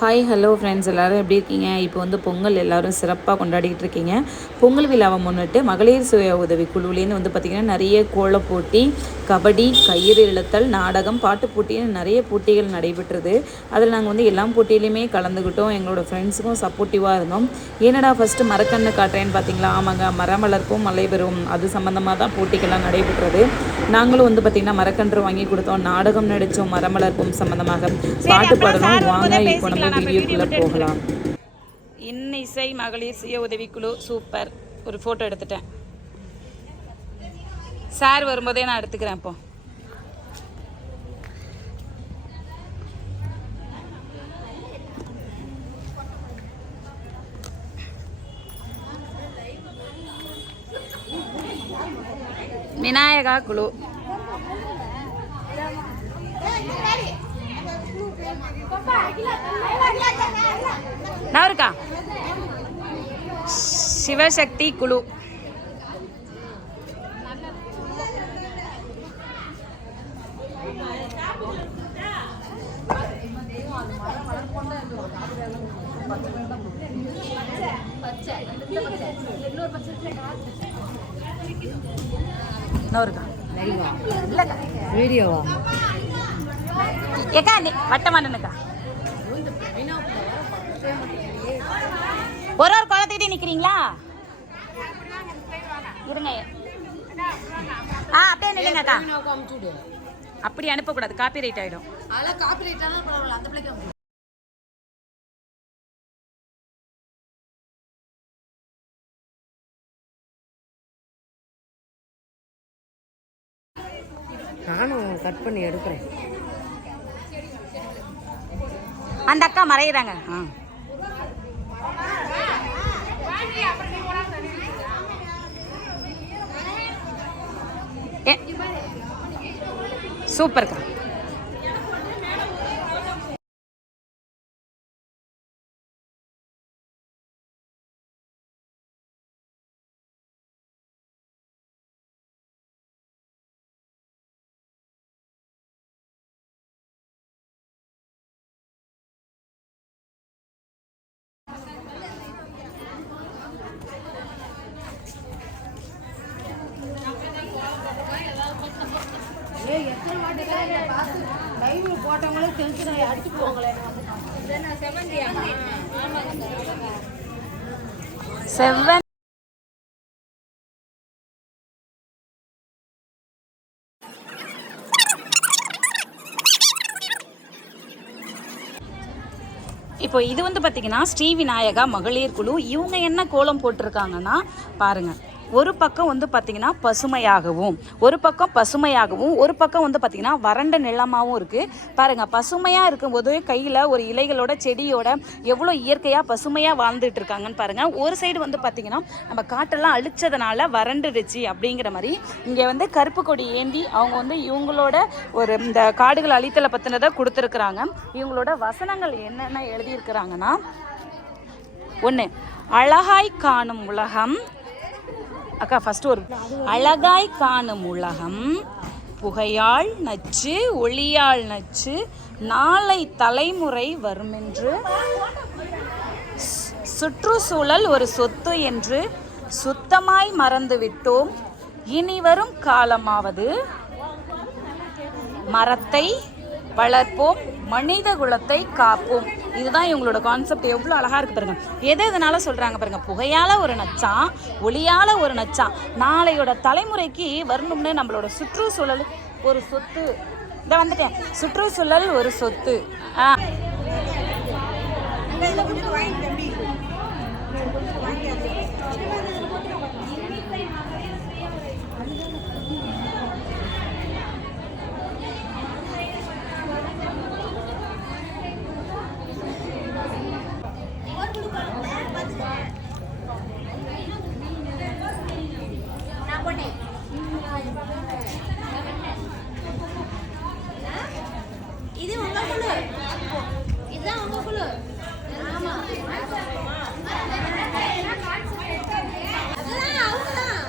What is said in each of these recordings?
Hi hello friends, எல்லோரும் எப்படி இருக்கீங்க? இப்போ வந்து பொங்கல் எல்லோரும் சிறப்பாக கொண்டாடிக்கிட்டு இருக்கீங்க. பொங்கல் விழாவை முன்னிட்டு மகளிர் சுய உதவி குழுவிலேருந்து வந்து பார்த்திங்கன்னா நிறைய கோலப் போட்டி, கபடி, கயிறு இழுத்தல், நாடகம், பாட்டு போட்டின்னு நிறைய போட்டிகள் நடைபெற்றது. அதில் நாங்கள் வந்து எல்லா போட்டியிலையுமே கலந்துக்கிட்டோம். எங்களோட ஃப்ரெண்ட்ஸுக்கும் சப்போர்ட்டிவாக இருந்தோம். ஏன்னடா ஃபஸ்ட்டு மரக்கன்று காட்டுறேன்னு பார்த்தீங்களா? ஆமாங்க, மரம் வளர்ப்போம் மலை பெறும் அது சம்மந்தமாக தான் போட்டிகள்லாம் நடைபெற்றது. நாங்களும் வந்து பார்த்திங்கன்னா மரக்கன்று வாங்கி கொடுத்தோம், நாடகம் நடித்தோம், மரம் வளர்ப்போம் சம்மந்தமாக பாட்டு பாடணும். வாங்க இப்போ நம்ம வீடியோக்குள்ளே போகலாம். இன்னிசை மகளிர் சுய உதவிக்குழு சூப்பர். ஒரு ஃபோட்டோ எடுத்துட்டேன். சார் வரும்போதே நான் எடுத்துக்கிறேன். இப்போ விநாயகா குழு இருக்கா, சிவசக்தி குழு, வீடியோவா ஏக்கா வட்டமாட்டனுக்கா ஒரு குளத்துக்கிட்டே நிக்கிறீங்களா? இருங்க, அப்படியே நில்லுங்கக்கா. அப்படி அனுப்பக்கூடாது, காப்பி ரைட் ஆயிடும். நானும் கட் பண்ணி எடுக்கிறேன். அந்த அக்கா மறையிறாங்க. சூப்பர்க்கா. போட்டவங்களும் டென்ஷன் அடிச்சு போங்களே. செவன் இப்போ இது வந்து பார்த்திங்கன்னா ஸ்ரீ விநாயகா மகளிர் குழு. இவங்க என்ன கோலம் போட்டிருக்காங்கன்னா பாருங்கள், ஒரு பக்கம் வந்து பார்த்திங்கன்னா பசுமையாகவும், ஒரு பக்கம் வந்து பார்த்திங்கன்னா வறண்ட நிலமாகவும் இருக்குது. பாருங்கள், பசுமையாக இருக்கும்போது கையில் ஒரு இலைகளோட செடியோட எவ்வளோ இயற்கையாக பசுமையாக வாழ்ந்துட்டு இருக்காங்கன்னு பாருங்கள். ஒரு சைடு வந்து பார்த்திங்கன்னா நம்ம காட்டெல்லாம் அழிச்சதுனால வறண்டுடுச்சு அப்படிங்கிற மாதிரி இங்கே வந்து கருப்பு கொடி ஏந்தி அவங்க வந்து இவங்களோட ஒரு இந்த காடுகள் அழித்தலை பற்றினதை கொடுத்துருக்குறாங்க. இவங்களோட வசனங்கள் என்னென்ன எழுதியிருக்கிறாங்கன்னா, ஒன்று, அழகாய் காணும் உலகம். அக்கா ஃபஸ்ட்டு ஒரு அழகாய் காணும் உலகம், புகையால் நச்சு ஒளியால் நச்சு, நாளை தலைமுறை வருமென்று, சுற்றுச்சூழல் ஒரு சொத்து என்று சுத்தமாய் மறந்து விட்டோம், இனி வரும் காலமாவது மரத்தை வளர்ப்போம், மனித குலத்தை காப்போம். இதுதான் இவங்களோட கான்செப்ட். எவ்வளோ அழகாக இருக்குது பாருங்கள். எதனால சொல்கிறாங்க பாருங்கள், புகையால் ஒரு நச்சான், ஒளியால் ஒரு நச்சான், நாளையோட தலைமுறைக்கு வரணும்னு நம்மளோட சுற்றுச்சூழல் ஒரு சொத்து. இதை வந்துட்டேன், சுற்றுச்சூழல் ஒரு சொத்து. இது உங்க குழு, இதுதான் உங்க குழு. அதுதான் அவங்க தான்.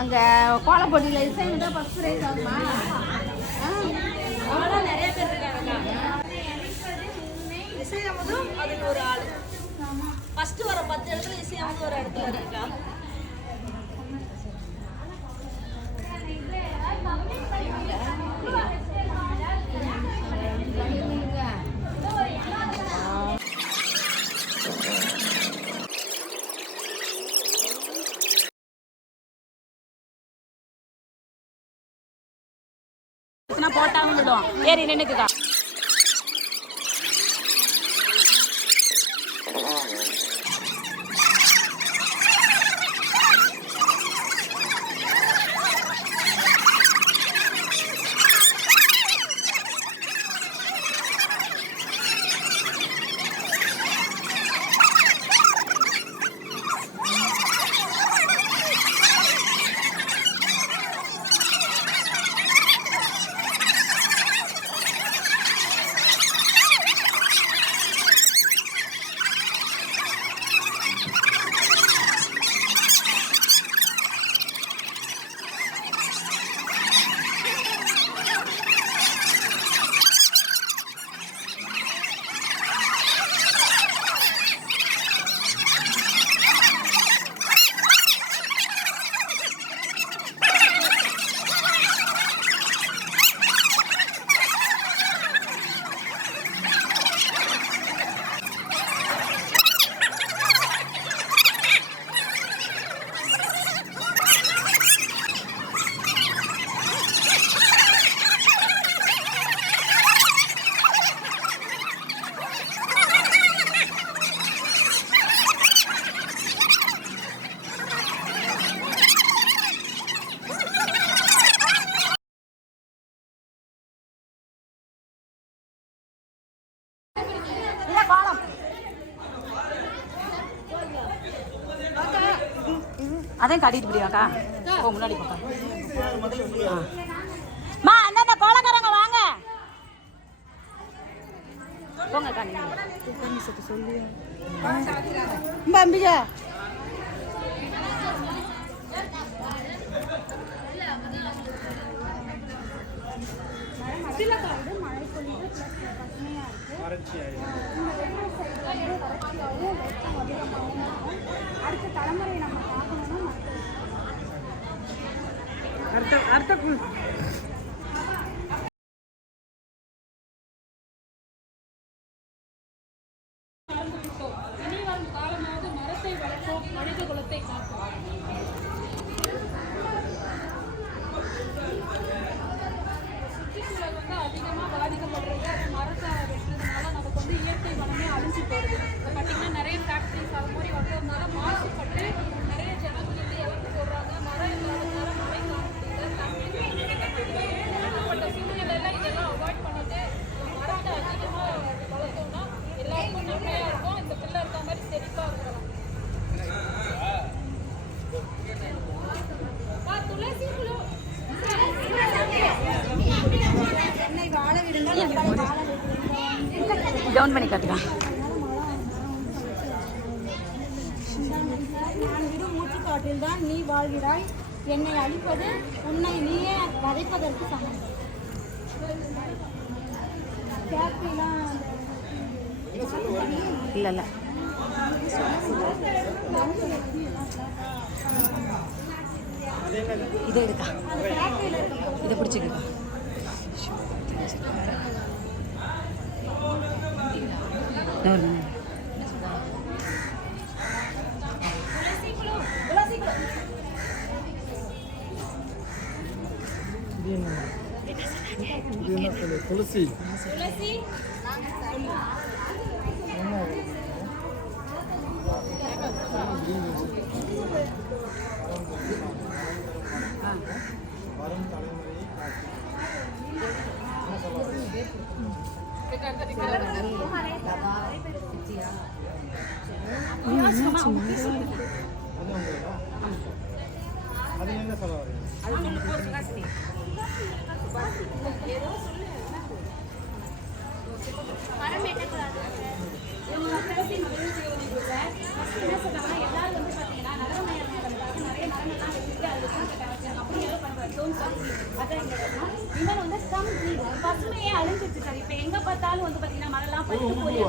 அங்க கோலப்பொடியில் இசைன்னு தான் ஃபர்ஸ்ட் ப்ரைஸ் ஆகுமா? நிறைய பேர் இருக்காங்க. இசையமுதும் அதுக்கு ஒரு ஆள் ஃபர்ஸ்ட் வர 10 இடத்துல இசையமுதும் ஒரு இடத்துல இருக்கா. போட்டாங்க விடுவோம். ஏறி நின்னுக்குக்கா. அதையும் காட்டிட்டு போடியாக்கா. ஓ முன்னாடி பாக்கா. மா அந்த கோலக்காரங்க வாங்க. போங்க காணி. சொல்லு. அம்பிகா. அடுத்த தலைமுறை நம்ம பார்க்கணும்னா இனி வரும் காலமாவது மரத்தை வளர்ப்போம், மனித குலத்தை காப்போம். சுற்றுச்சூழல் அதிகமாக பாதிக்கப்படுறது மரத்தை வெட்டுறதுனால நமக்கு இயற்கை வளமே அழிஞ்சு போகுது. இப்போ பார்த்தீங்கன்னா நிறைய ஃபேக்ட்ரிஸ் அது மாதிரி வந்ததுனால மாசுபட்டு நிறைய ஜனங்கள் இறந்து போடுறாங்க. மரம் இல்லாததுனால மழை காண முடியல. அப்படிப்பட்ட சூழ்நிலையில் இதெல்லாம் அவாய்ட் பண்ணிட்டு மரத்தை அதிகமாக வளர்த்தோம்னா எல்லாருக்கும் நன்மையாக இருக்கும். இந்த பிள்ளை இருக்க மாதிரி செழிப்பாக இருக்கலாம். துளசி குழு என்னை வாழ விடுங்கள். டவுன் பண்ணி காட்டுறேன். நான் விடும் மூச்சுக்காட்டில் தான் நீ வாழ்கிறாய். என்னை அழிப்பது உன்னை நீயே வதைப்பதற்கு சமம். இல்லை இல்லை இதை எடுக்கா. இதை பிடிச்சிக்கா. துளசி பசுமையே அழிஞ்சிருச்சு சார். இப்ப எங்க பார்த்தாலும் வந்து பாத்தீங்கன்னா மரம்லாம் பட்டு போய்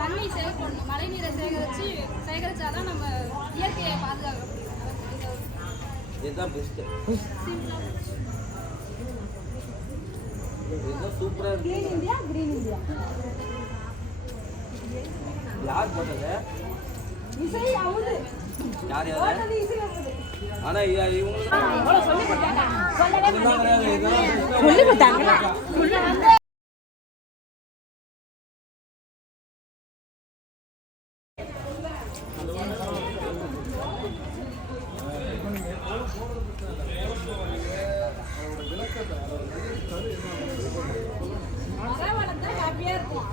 தண்ணி சேவ் பண்ணணும். மழை நீரை சேகரிச்சாதான் நம்ம இயற்கையை பாதுகாக்க முடியும். இதுதான் பெஸ்ட். இதுதான் சூப்பரா இருக்கு. Green India, green India. யார் போட்டது? இசை அவுது. யார் யார்? போட்டது இசை அவுது. ஆனா இவங்க சொல்லி கொடுத்தாங்க. மரம் வளர்த்தா ஹாப்பியா இருக்கும்.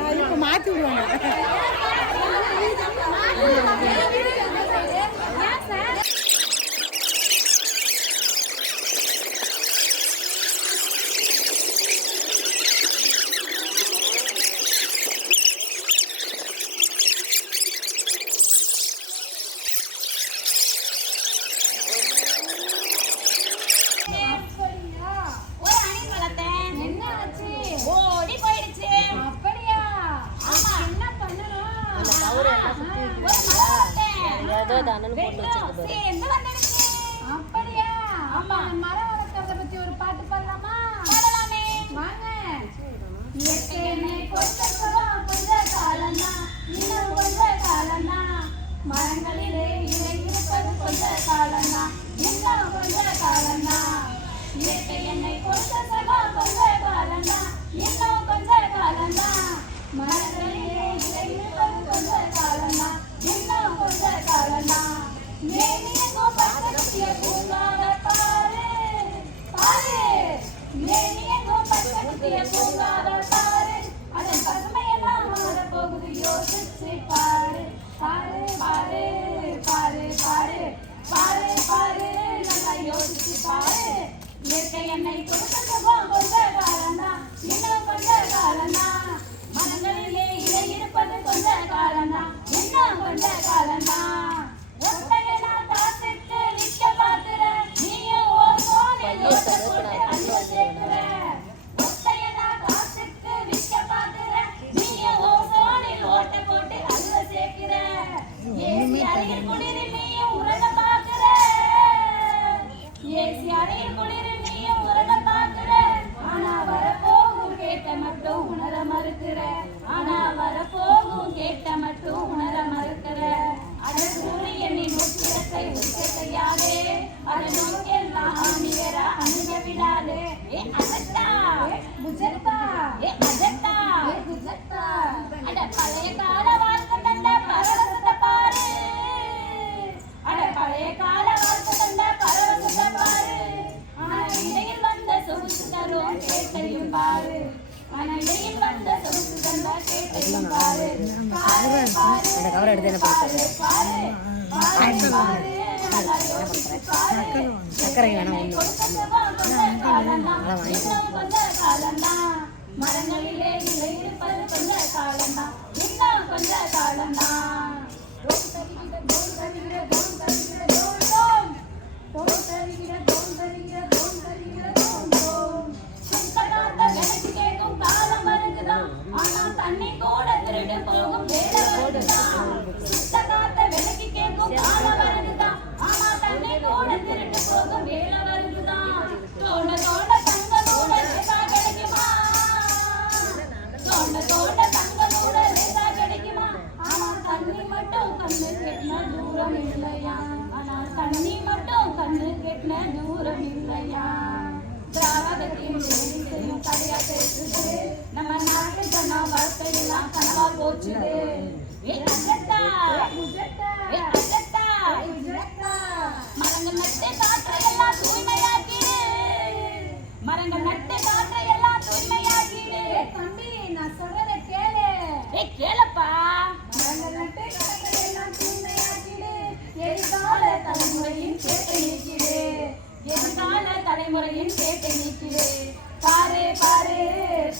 அதான் இப்போ மாற்றி விடுவாங்க. அப்படியா? ஆமா. மரம் வளர்க்கறத பத்தி ஒரு பாட்டு பாடலாமா? பாடலாமே. வாங்க. இயற்கையை கொடுத்த கொஞ்ச காலம் மரங்களிலே இலையிருப்பது கொஞ்ச காலம்தான், இன்னும் கொஞ்ச காலம்தான். மேனியங்கோ பச்சை கட்டிய பூங்காவை பாரு, பாரு. மேனியங்கோ பச்சை கட்டிய பூங்காவை பாரு, அதன் பசுமையெல்லாம் மாறப்போகுது, யோசிச்சு பாரு. பாரு பாரு பாரு பாரு பாரு பாரு, நல்லா யோசிச்சு பாரு. இயற்கை என்னை கொடுத்த சுகம் கொஞ்ச காலம்தான், இன்னும் கொஞ்ச காலம்தான். மனங்களிலே இலை இருப்பது கொஞ்ச காலம்தான், இன்னும் கொஞ்ச காலம்தான். ஒத்தையை நான் காசுக்கு விற்க பார்க்கிறேன், நீயும் ஒரு கோணில் ஓட்ட போட்டு அழுவ சேர்க்கிற. ஒத்தையை நான் காசுக்கு விற்க பார்க்கிறேன், நீயும் ஒரு கோணில் ஓட்ட போட்டு அழுவ சேர்க்கிற. ஏசி அறையில் குளிரில் நீயும் உறங்க பார்க்கிற, ஏசி அறையில் குளிரில் நீயும் உறங்க பார்க்கிற. ஆனா வரப்போகும் கேட்ட மட்டும் உணர மறுக்கிற, ஆனா வரப்போகும் கேட்ட மட்டும் உணர மறுக்கிற. அது சூரியனின் உச்சிரத்தை உச்சத்தையாதே, அதை நோக்கெல்லாம் ஆணியர அணுக விடாதே. ஏ அஜத்தா, புஜத்தா, ஏ அஜத்தா, புஜத்தா. அட பழைய கால வாழ்க்கை தந்த பரவசத்தை பாரு, அட பழைய கால வாழ்க்கை தந்த பரவசத்தை பாரு. ஆனா இடையில் வந்த சொகுசு தரும் கேட்டையும் பாரு, ஆனா இடையில் வந்த சொகுசு தந்த கேட்டையும் பாரு. பாரு பாரு பாரு பாரு பாரு பாரு, நல்லா யோசிச்சு பாரு. சக்கரை வேணாம் கொடுத்த சுகம் கொஞ்ச காலம்தான், இன்னும் கொஞ்ச காலம்தான். மரங்களிலே இலை இருப்பது கொஞ்ச காலம்தான், இன்னும் கொஞ்ச காலம்தான். தோம் தருகிற தோம் தருகிற தோம் தருகிற தோம் தோம், தோம் தருகிற தோம் தருகிற தோம் தருகிற தோம் தோம். சுத்தகாத்த விலைக்கு கேட்கும் காலம் வருகுதான், ஆனா தண்ணி கூட திருடு போகும் வேலை வருகுதான். சுத்தகாத்த விலைக்கு கேட்கும் காலம் வருகுதான், ஆனா தண்ணி கூட திருடு போகும் வேலை வருகுதான். தோண்ட தோண்ட தங்க கூட லேசா கிடைக்குமா, தோண்ட தோண்ட தங்க கூட லேசா கிடைக்குமா. ஆனா தண்ணி மட்டும் கண்ணு கெட்டின தூரம் இல்லையா, ஆனா தண்ணி மட்டும் கண்ணு கெட்டின தூரம் இல்லையா. திராவகத்தையும் ஜெயிசையும் கடையா பேசுது, நம்ம நாட்டு ஜனம் வாழ்க்கையெல்லாம் கனவா போச்சுது. ஏ அஜத்தா, ஏ அஜத்தா, மரங்கள் நட்டு காற்றையெல்லாம் தூய்மையாக்கிடு, மரங்கள் நட்டு காற்றையெல்லாம் தூய்மையாக்கிடு. தம்பி நான் சொல்றத கேளு, ஏ கேளப்பா. மரங்கள் நட்டு காற்றையெல்லாம் தூய்மையாக்கிடு, எதிர்கால தலைமுறையின் கேட்டை நீக்கிடு, எதிர்கால தலைமுறையின் கேட்டை நீக்கிடு. பாரு பாரு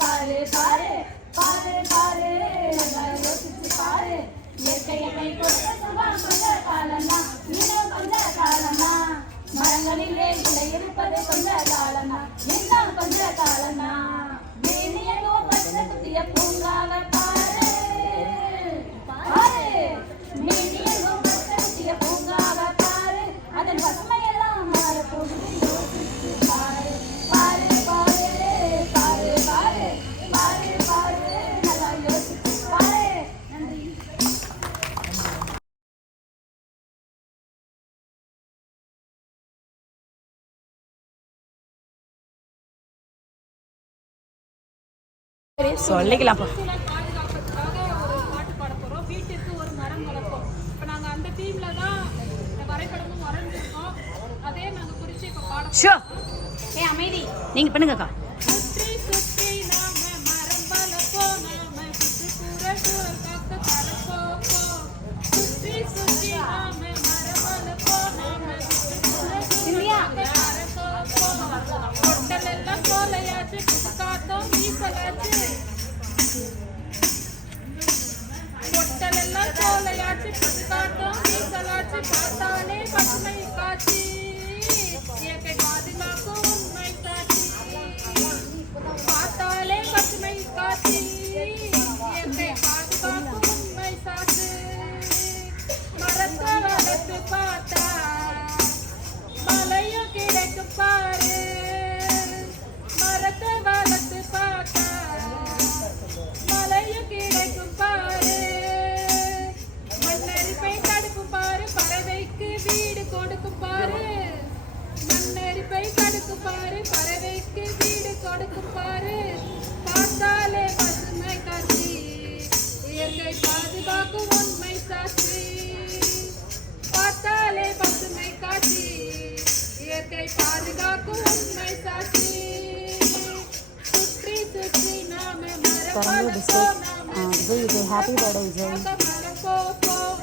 பாரு பாரு பாரு பாரு, நல்லா யோசிச்சு பாரு. இயற்கை என்னை கொடுத்த சுகம் கொஞ்ச காலம்தான், இன்னும் கொஞ்ச காலம்தான். மரங்களிலே இலை இருப்பது கொஞ்ச காலம்தான், இன்னும் கொஞ்ச காலம்தான். மேனியங்கோ பச்சை குத்திய பூங்காவை பாரு, பாரு. மேனியங்கோ பச்சை குத்திய பூங்காவை பாரு, அதன் பசுமையெல்லாம் மாறப்போகுது, யோசிச்சு பாரு. பாரு பாரு பாரு பாரு பாரு பாரு, நல்லா யோசிச்சு பாரு. நன்றி. சொல்லிக்கலாம்ப்பா. சுற்றுச்சூழல் பாதுகாப்புக்காக ஒரு பாட்டு பாட போகிறோம். வீட்டிற்கு ஒரு மரம் வளர்ப்போம். இப்போ நாங்கள் அந்த தீமில் தான் இந்த வரைபடமும் வரைஞ்சிருக்கோம். அதே நாங்கள் குறித்து இப்போ பாட ஷோ, ஏ அமைதி. நீங்க பண்ணுங்கக்கா. சுற்றி சுற்றி நாம மரம் வளர்ப்போம், நாம சுற்றுச்சூழல் சூழல் காக்க கலப்போம். சுற்றி சுற்றி நாம மரம் வளர்ப்போம், நாம சுற்றுச்சூழல் சூழல் காக்க கலப்போம். பொட்டல் எல்லாம் சோலையாச்சு, காத்தோம் வீசலாச்சு, பொட்டல் எல்லாம் சோலையாச்சு, காத்தோம் வீசலாச்சு. பார்த்தாலே பசுமை காட்சி, இயற்கை பாதுகாக்கும் உண்மை சாட்சி. பார்த்தாலே பசுமை காட்சி, இயற்கை பாதுகாக்கும் உண்மை சாட்சி. மரத்தை வளர்த்து பார்த்தா மழையும் கிடைக்கும் பாரு, மரத்தை வளர்த்து பார்த்தா மழையும் கிடைக்கும் பாரு. மண்ணரிப்பை தடுக்கும் பாரு, பறவைக்கு வீடு கொடுக்கும் பாரு. மண்ணரிப்பை தடுக்கும் பாரு, பறவைக்கு வீடு கொடுக்கும் பாரு. பார்த்தாலே பசுமை காட்சி, இயற்கை பாதுகாக்கும் உண்மை சாட்சி பார்த்தாலே பசுமை காட்சி இயற்கை பாதுகாக்கும் உண்மை சாட்சி சுற்றி சுற்றி நாம மரம் வளர்ப்போம் ஹாப்பி பர்த்டே விஜய். மரம் போப்போம்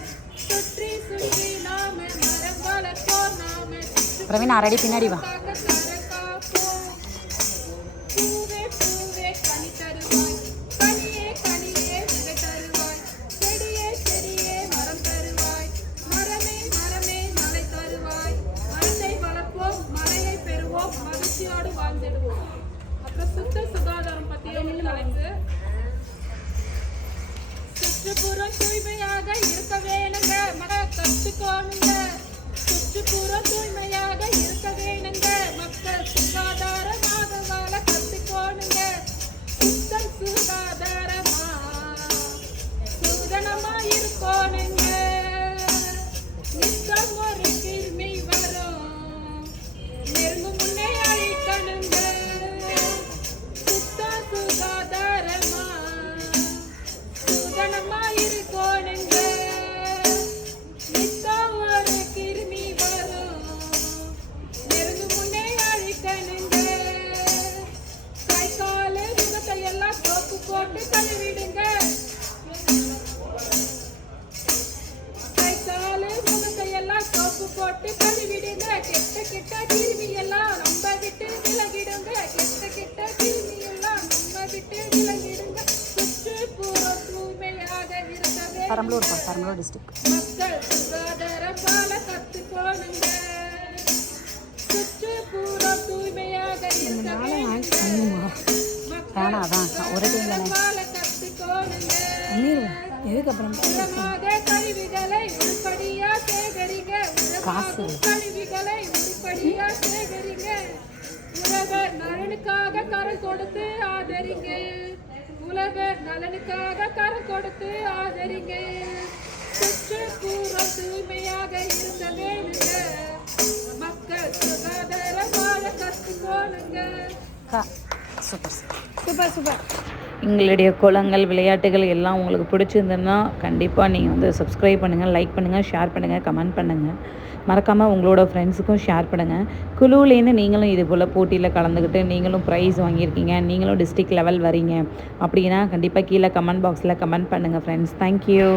சுற்றி சுற்றி நாம மரம் வளர்ப்போம் நாம பிரவீன் ஆல்ரெடி பின்னாடி வா. பூவே பூவே கனி தருவாய் கனியே கனியே விதை தருவாய் செடியே செடியே மரம் தருவாய் மரமே மரமே மலை தருவாய் மரத்தை வளர்ப்போம் மலையை பெறுவோம் மகிழ்ச்சியோடு வாழ்ந்திடுவோம். அப்புறம் சுத்த சுகாதாரம் பற்றிய ஒரு தலைப்பு. சுற்றுப்புறம் தூய்மையாக இருக்க வேணுங்க கற்றுக்கோணுங்க. சுற்றுப்புறம் தூய்மையாக இருக்க வேணுங்க மக்கள் சுகாதாரமாக வாழ கற்றுக்கோணுங்க. சுத்தம் சுகாதாரமா சூதனமா இருக்கோணுங்க. நித்தம் ஒரு கிருமி வரும் நெருங்கும் முன்னே அழிக்கணுங்க. சுத்தம் சுகாதாரமா சூதனமா இருக்கோணுங்க. நித்தம் ஒரு கிருமி வரும் நெருங்கும் முன்னே அழிக்கணுங்க. கை காலு முகத்தை எல்லாம் சோப்பு போட்டு கழுவிடுங்க. கை காலு முகத்தை எல்லாம் சோப்பு போட்டு கழுவிடுங்க. கெட்ட கெட்ட கிருமி எல்லாம் நம்ம விட்டு விலகிடுங்க. கெட்ட கெட்ட கிருமி எல்லாம் நம்ம விட்டு விலகிடுங்க. சுற்றுப்புறம் தூய்மையாக இருக்கவே பெரம்பலூர் டிஸ்ட்ரிக்ட். மக்கள் சுகாதாரம் வாழ கற்றுக்கோணுங்க. சுற்றுப்புறம் தூய்மையாக இருக்கவே வேணாம் அதான் ஒரு டைம் தானே. வாழ கற்றுக்கோணுங்க. எதுக்கப்புறம் உரமாக கழிவுகளை உருப்படியா சேகரிங்க. உரமாகும் கழிவுகளை உருப்படியா சேகரிங்க. உழவர் நலனுக்காக கரம் கொடுத்து ஆதரிங்க. உழவர் நலனுக்காக கரம் கொடுத்து ஆதரிங்க. சுற்றுப்புறம் தூய்மையாக இருக்க வேணுங்க மக்கள் சுகாதாரம் வாழ கற்றுக்கோணுங்க. Super super super. எங்களுடைய குளங்கள் விளையாட்டுகள் எல்லாம் உங்களுக்கு பிடிச்சிருந்ததுன்னா கண்டிப்பாக நீங்கள் வந்து சப்ஸ்கிரைப் பண்ணுங்கள், லைக் பண்ணுங்கள், ஷேர் பண்ணுங்கள், கமெண்ட் பண்ணுங்கள். மறக்காமல் உங்களோட ஃப்ரெண்ட்ஸுக்கும் ஷேர் பண்ணுங்கள். குழுவிலேருந்து நீங்களும் இது போல் போட்டியில் கலந்துக்கிட்டு நீங்களும் ப்ரைஸ் வாங்கியிருக்கீங்க, நீங்களும் டிஸ்ட்ரிக்ட் லெவல் வரீங்க அப்படின்னா கண்டிப்பாக கீழே கமெண்ட் பாக்ஸில் கமெண்ட் பண்ணுங்கள் ஃப்ரெண்ட்ஸ். தேங்க்யூ.